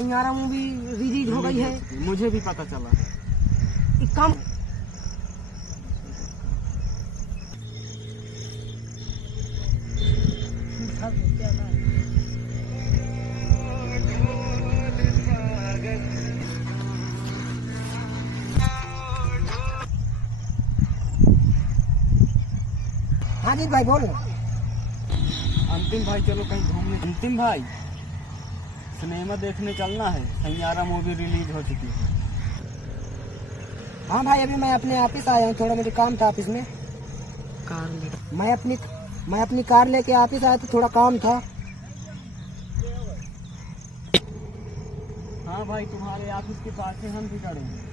Saiyaara movie release हो गई है। मुझे भी पता चला। एक काम हाँ जी भाई बोल। अंतिम भाई चलो कहीं घूमने। अंतिम भाई सिनेमा देखने चलना है, सैयारा मूवी रिलीज हो चुकी है। हाँ भाई अभी मैं अपने ऑफिस आया हूँ, थोड़ा मुझे काम था ऑफिस में। कार मैं अपनी कार लेके ऑफिस आया तो थोड़ा काम था। हाँ भाई तुम्हारे ऑफिस के पास से हम भी करेंगे।